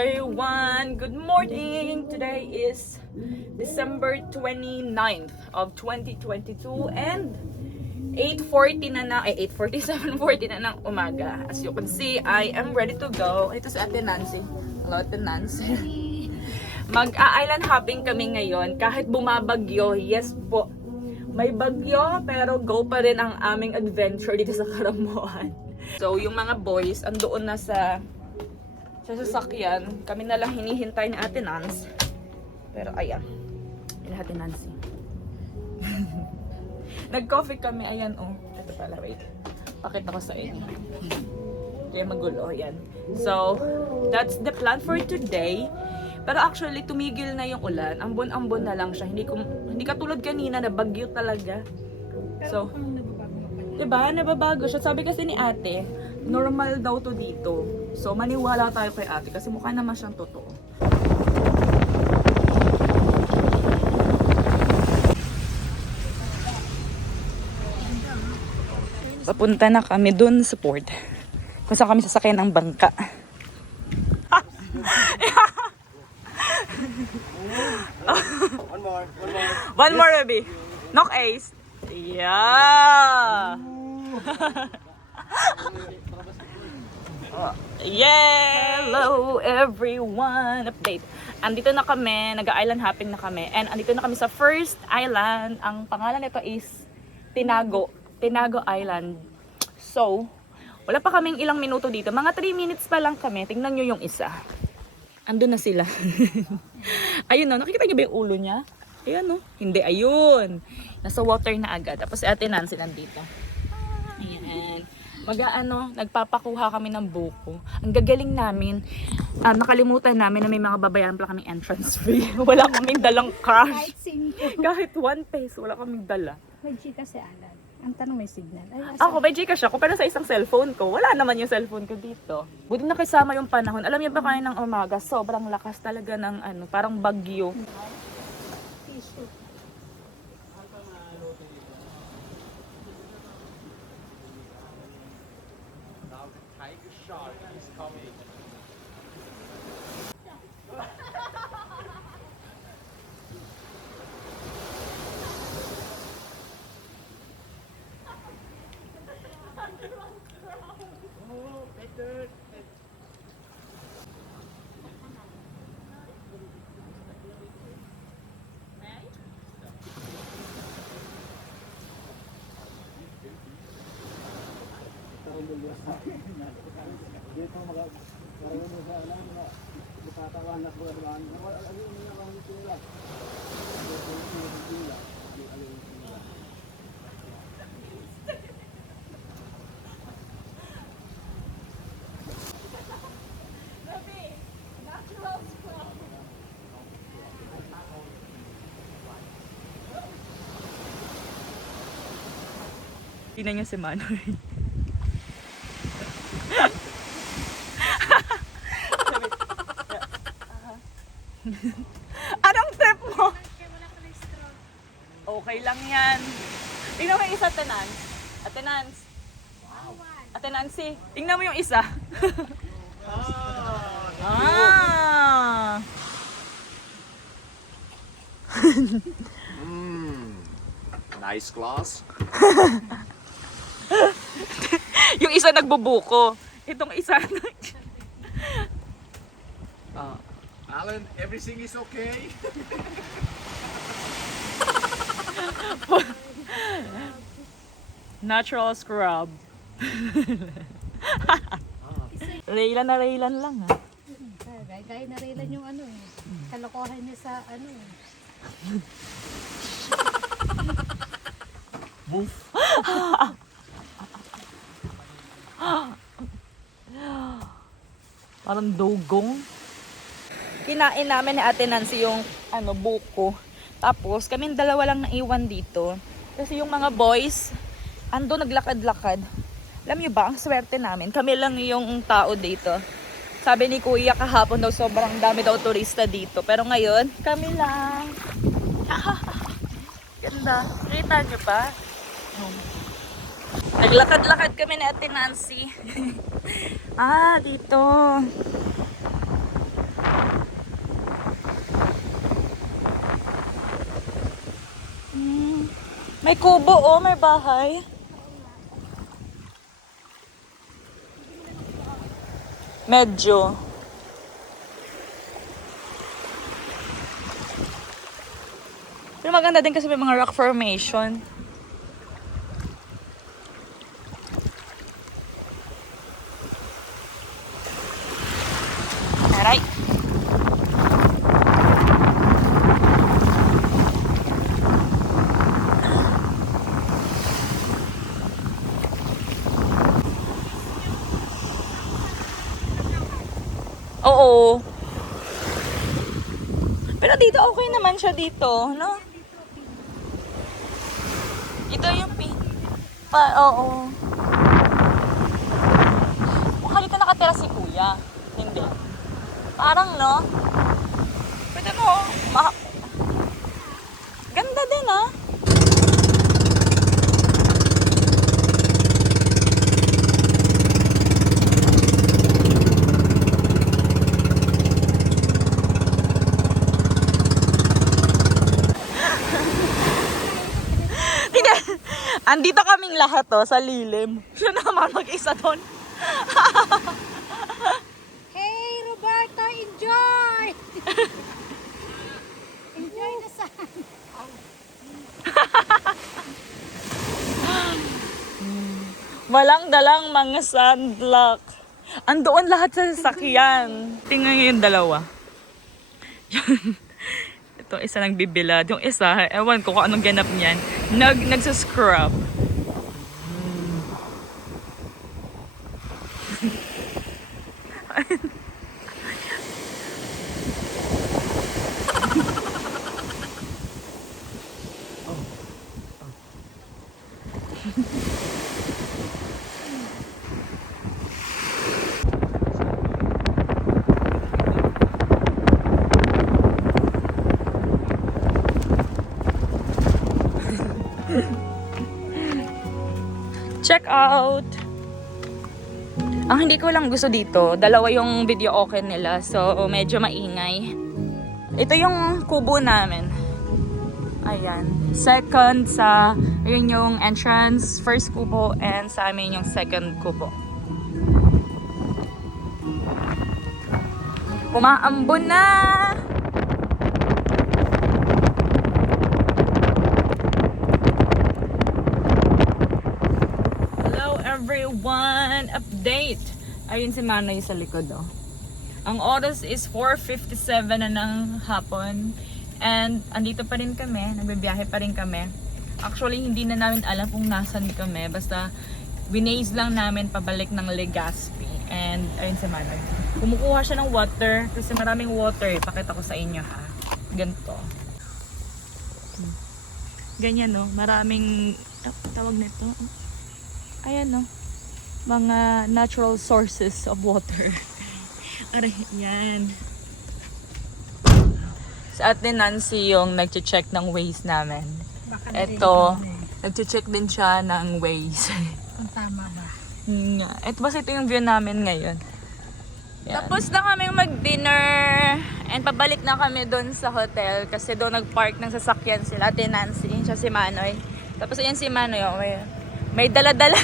everyone! Good morning! Today is December 29th of 2022 and 8:40 na na, 8:40 na ng umaga. As you can see, I am ready to go. Ito si Ate Nancy. Hello, Ate Nancy. Mag-island hopping kami ngayon kahit bumabagyo. Yes po, may bagyo pero go pa rin ang aming adventure dito sa Karamuan. So yung mga boys andoon na sa sasakyan. Kami na lang hinihintay ni Ate Nance. Pero ayan, yun Ate Nancy. Nag-coffee kami, ayan oh. Ito pala, wait. Pakita ko sa inyo. Kaya magulo, yan. So, that's the plan for today. Pero actually, tumigil na yung ulan. Ambon-ambon na lang siya. Hindi katulad kanina na bagyo talaga. So, diba? Nababago siya. Sabi kasi ni ate, normal daw to dito. So, maniwala tayo kay ate kasi mukha naman siyang totoo. Papunta na kami dun sa port. Kung saan kami sasakay ng bangka. One more, baby. Knock ace. Yeah. Hello everyone. Update. Andito na kami, nag-island hopping na kami. And andito na kami sa first island. Ang pangalan nito is Tinago Island. So, wala pa kaming ilang minuto dito. Mga 3 minutes pa lang kami. Tingnan nyo yung isa. Andun na sila. Ayun no, nakikita nyo ba yung ulo niya? Ayan no. Hindi, ayun. Nasa water na agad. Tapos si Ate Nancy nandito. Ayan. Nagpapakuha kami ng buko. Ang gagaling namin. Nakalimutan namin na may mga babayaran pala kaming entrance fee. Wala kaming dalang cash. Kahit 1 peso, wala kaming dala. May chika si Alan. Ang tanong may signal. Ako, may Gcash ako, pero sa isang cellphone ko. Wala naman yung cellphone ko dito. Buti na kasama yung panahon. Alam niyo ba kayo ng umaga, sobrang lakas talaga ng parang bagyo. Tingnan niyo si Manoy. Anong step mo? Okay lang yan. Tingnan mo yung isa, Ate Nance. Ate Nance. Ate Nancy, tingnan mo yung isa. Nice class. Yung isa nagbubuko. Itong isa Alan, everything is okay? natural scrub. Raylan na Raylan lang ha. Gaya na rin yung kalokohan niya sa Move. Parang dugong. Kinain namin ni Ate Nancy yung buko. Tapos kaming dalawa lang naiwan dito. Kasi yung mga boys ando naglakad-lakad. Alam niyo ba, ang swerte namin. Kami lang yung tao dito. Sabi ni Kuya kahapon daw sobrang dami daw turista dito. Pero ngayon, kami lang. Ganda. Kita niyo pa? Naglakad-lakad kami ni Ate Nancy. Dito. May kubo, oh, may bahay. Medyo. Pero maganda din kasi may mga rock formation. Alright. Oo. Pero dito okay naman siya dito, no? Ito yung oo. Mukhang dito nakatira si kuya. Hindi. Parang, no? Pwede mo, ganda din, ah. Andito kaming lahat to sa lilim. Siya naman mag-isa doon. Hey, Roberto, enjoy! Enjoy the sun. Walang dalang mga sunblock. Andoon lahat sa sasakyan. Tingnan nyo yung dalawa. Ito isa nagbibilad. Yung isa, ewan ko kung anong ganap niyan. Nagsascrub. Check out! Ang hindi ko lang gusto dito, dalawa yung video okay nila, so medyo maingay. Ito yung kubo namin. Ayan. Second sa, yun yung entrance, first kubo, and sa amin yung second kubo. Umaambon na! Everyone, update. Ayun si Manoy sa likod, oh. Ang oras is 4:57 na ng hapon. And andito pa rin kami, nagbibiyahe pa rin kami. Actually, hindi na namin alam kung nasan kami. Basta, binaze lang namin pabalik ng Legazpi. And ayun si Manoy. Kumukuha siya ng water kasi maraming water. Pakita ko sa inyo, ha. Ganito. Ganyan, no. Maraming, tawag nito. Ayan, no. Mga natural sources of water. Aray, yan. Sa atin Nancy yung nag-check ng Waze namin. Ito, nag-check din siya ng Waze. Kung tama ba? Ito basta ito yung view namin ngayon. Yan. Tapos na kaming mag-dinner and pabalik na kami doon sa hotel kasi doon nag-park ng sasakyan sila, Ate Nancy, siya si Manoy. Tapos ayan si Manoy, oh, may dala-dala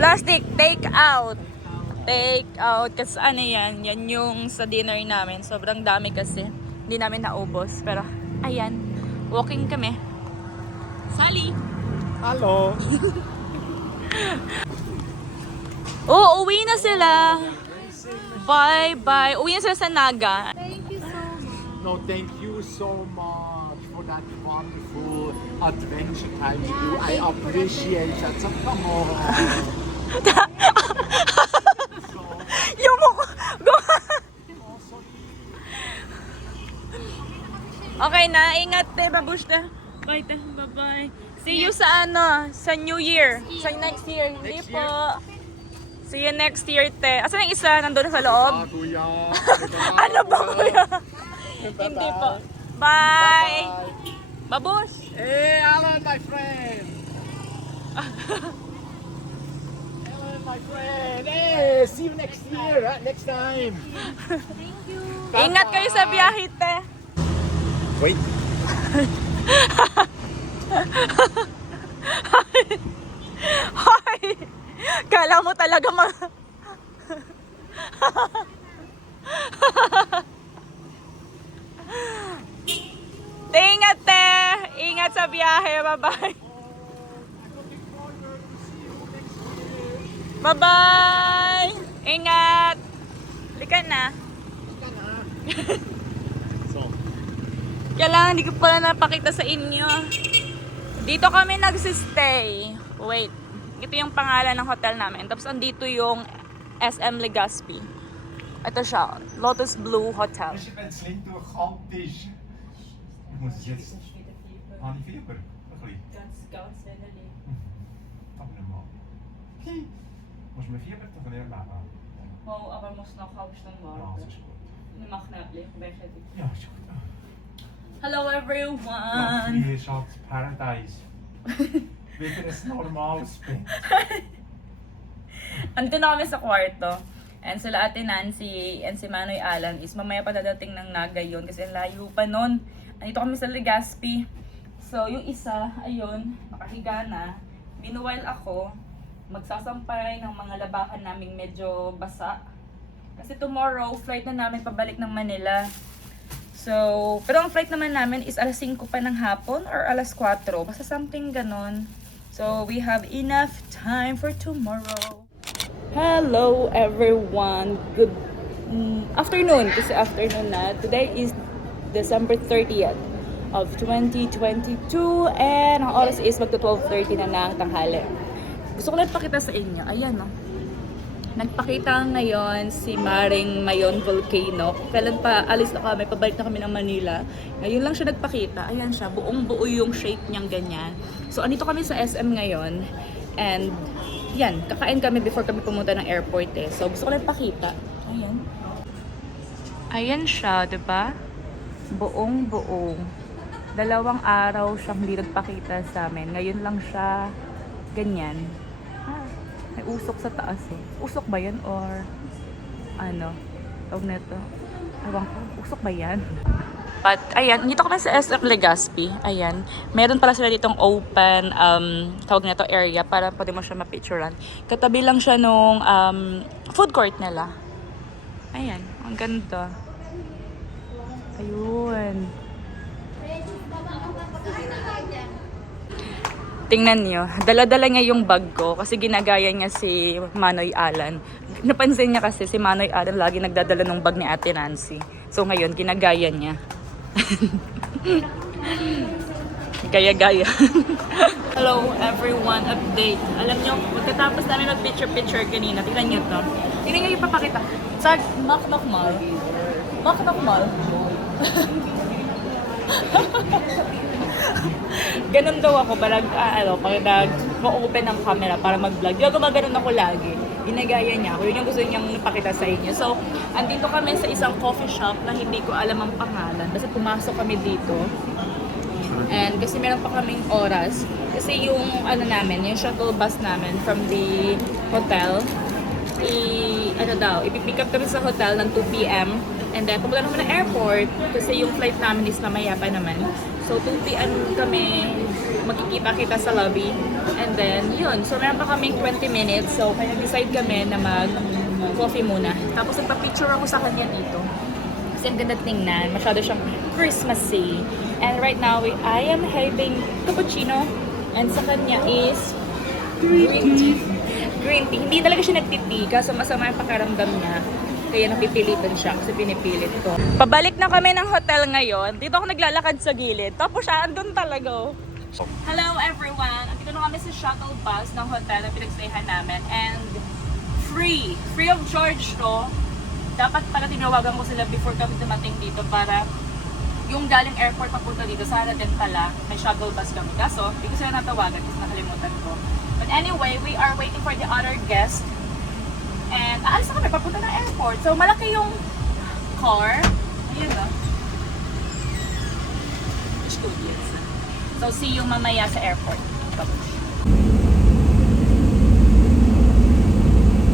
plastic, take out. Take out. Kasi ano yan, yan yung sa dinner namin. Sobrang dami kasi. Hindi namin naubos. Pero, ayan. Walking kami. Sally! Hello. Oh, uwi na sila. Bye-bye. Uwi na sila sa Naga. Thank you so much. No, thank you so much for that wonderful adventure time with you. I appreciate that. So come on. Yung mukha. Okay na. Ingat, te. Babush, te. Bye, te. Bye-bye. See you sa sa New Year. Sa next year. Hindi po. See you next year, te. Asan yung isa? Nandun sa loob? Kuya. Ano ba, kuya? Hindi po. Bye! Babush! Hey, Alan, my friend. Alan, my friend. Hey, see you next year. Next time. Thank you. Ingat kayo sa biyahe, te. Wait. Akala mo talaga Ingat, te! Ingat sa biyahe. Bye-bye. Bye-bye! Ingat! Likan na. So, Kaya lang, hindi ko pala napakita sa inyo. Dito kami nagsistay. Wait. Ito yung pangalan ng hotel namin. Tapos andito yung SM Legazpi. Ito siya. Lotus Blue Hotel. als je bent slim door gigantisch. Je moet zitten. Ah, die Fieber. Dat is toch normaal. Moest mijn Fieber toch een laten? Oh, aber muss noch Hauptstadt Ja, dat is goed. Ja, Ja, is goed. hello Ja, everyone! hier zat paradise. Weer eens normaal spin. Andito na kami sa kwarto. And sila Ate Nancy and si Manoy Alan is mamaya pa dadating ng Naga yun kasi ang layo pa nun. Andito kami sa Legazpi. So yung isa, ayun, nakahiga na. Meanwhile ako, magsasampay ng mga labahan naming medyo basa. Kasi tomorrow, flight na namin pabalik ng Manila. So, pero ang flight naman namin is alas 5 pa ng hapon or alas 4. Basta something ganon. So, we have enough time for tomorrow. Hello everyone. Good afternoon. Kasi afternoon na. Today is December 30th of 2022 and ang oras is magto 12:30 na ng tanghali. Gusto ko lang pakita sa inyo. Ayan, no. Nagpakita ngayon si Maring Mayon Volcano. Kailan pa alis na kami, pabalik na kami ng Manila. Ngayon lang siya nagpakita. Ayan siya, buong buo yung shape niyang ganyan. So, andito kami sa SM ngayon. And, yan, kakain kami before kami pumunta ng airport eh. So, gusto ko lang pakita. Ayan. Ayan siya, diba? Buong buo. 2 araw siyang hindi nagpakita sa amin. Ngayon lang siya ganyan. May usok sa taas eh. Usok ba yan or ano? Tawag nito. Ewan ko. Usok ba yan? But ayan, dito kami sa SM Legazpi. Ayan. Meron pala sila ditong open tawag nito area para pwede mo siya mapicturean. Katabi lang siya nung food court nila. Ayan. Ang ganda. Ayun. Tingnan niyo, dala-dala niya yung bag ko kasi ginagaya niya si Manoy Alan. Napansin niya kasi si Manoy Alan lagi nagdadala ng bag ni Ate Nancy. So ngayon, ginagaya niya. Gaya-gaya. Hello everyone, update. Alam niyo, pagkatapos namin mag-picture kanina, tingnan niyo to. Tingnan niyo yung papakita. Sa Maknak Mall. Maknak Mall. Ganun daw ako pag nag-open ng camera para mag-vlog. Di ba gumaganon ako lagi? Ginagaya niya ako. Yun yung gusto niyang napakita sa inyo. So, andito kami sa isang coffee shop na hindi ko alam ang pangalan. Basta pumasok kami dito. And kasi meron pa kaming oras. Kasi yung yung shuttle bus namin from the hotel, ipipick up kami sa hotel ng 2 p.m. And then, pumunta naman ng airport kasi yung flight namin is mamaya pa naman. So, 2 p.m. kami magkikita-kita sa lobby. And then, yun. So, meron pa kaming 20 minutes. So, kaya decide kami na mag-coffee muna. Tapos, nagpa-picture ako sa kanya dito. Kasi ang ganda tingnan. Masyado siyang Christmassy. And right now, I am having cappuccino. And sa kanya is green tea. Green tea. Hindi talaga siya nagtiti. Kaso masama yung pakiramdam niya. Kaya napipilitan siya kasi pinipilit ko. Pabalik na kami ng hotel ngayon. Dito ako naglalakad sa gilid. Tapos siya, andun talaga. Hello everyone! Andito na kami sa shuttle bus ng hotel na pinagstayhan namin. And free! Free of charge to. Dapat pala tinawagan ko sila before kami dumating dito para yung galing airport papunta dito, sana din pala may shuttle bus kami. Kaso, hindi ko sila natawagan kasi nakalimutan ko. But anyway, we are waiting for the other guest. And aalis na kami papunta ng airport. So malaki yung car. Ayun o. So see you mamaya sa airport.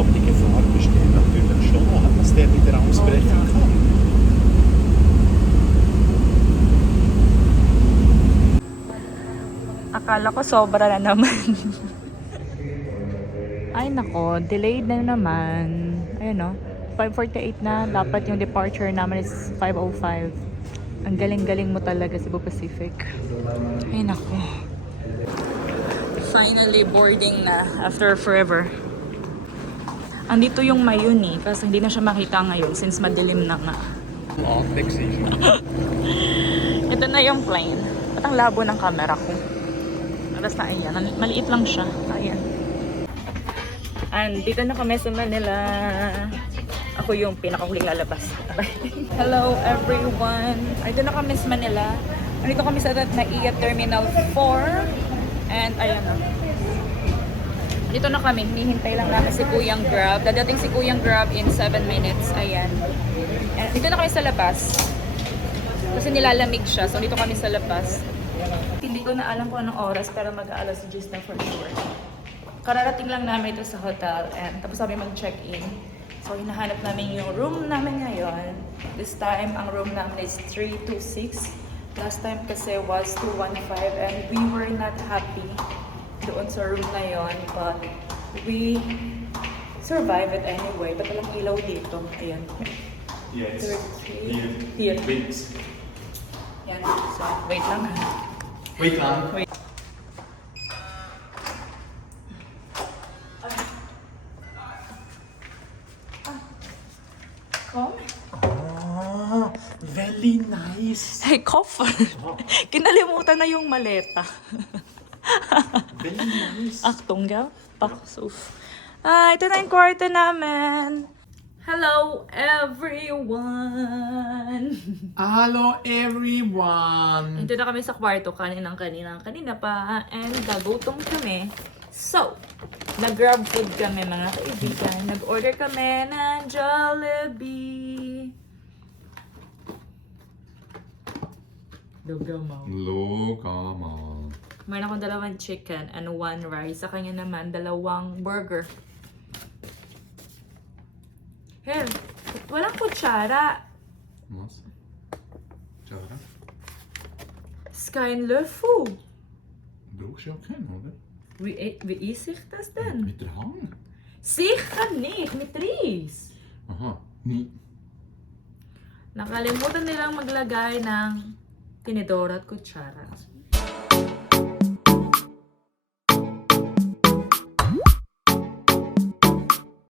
Ob die Gefahr besteht natürlich schon, dass der wieder ausbrechen kann. Akala ko sobra na naman. Ay nako, delayed na naman. Ayun no, 5:48 na. Dapat yung departure naman is 5:05. Ang galing-galing mo talaga, Cebu Pacific. Ay nako. Finally boarding na after forever. Andito yung Mayuni kasi hindi na siya makita ngayon since madilim na nga. Ito na yung plane. Ba't ang labo ng camera ko? Basta ayan, maliit lang siya. Ayan. And dito na kami sa Manila. Ako yung pinakahuling lalabas. Hello everyone. Dito na kami sa Manila. Dito kami sa NAIA Terminal 4. And ayan na. Dito na kami. Hinihintay lang namin si Kuyang Grab. Dadating si Kuyang Grab in 7 minutes. Ayan. And dito na kami sa labas. Kasi nilalamig siya. So dito kami sa labas. Hindi ko na alam kung anong oras pero mag-aalas 10 na for sure. Kararating lang namin ito sa hotel and tapos kami mag-check-in. So hinahanap namin yung room namin ngayon. This time ang room namin is 326. Last time kasi was 215 and we were not happy doon sa room na yon, but we survived it anyway. Ba't walang ilaw dito? Ayan. Yes. Here. Wait. Yan. So, wait lang. Wait lang. Wait. Come. Ah, very nice. Hey, cough. Kinalimutan na yung maleta. Very nice. Achtung, gell? Paksuf. Ito na yung kwarto namin. Hello, everyone! Hello everyone. Ito na kami sa kwarto kanina pa. And gagutom kami. So, nag-grab food kami mga kaibigan. Nag-order kami ng Jollibee. Lugamaw. Lugamaw. Mayroon akong 2 chicken and 1 rice. Sa kanya naman, 2 burger. Hell, walang kutsara. Was? Tjara? Kein Löffel. Brauchst du ja keinen, oder? Wie ist ich das denn? Mit der Hand? Sicher nicht, mit Reis. Aha, nie. Nakalimutan nilang maglagay ng tinidora at kutsara.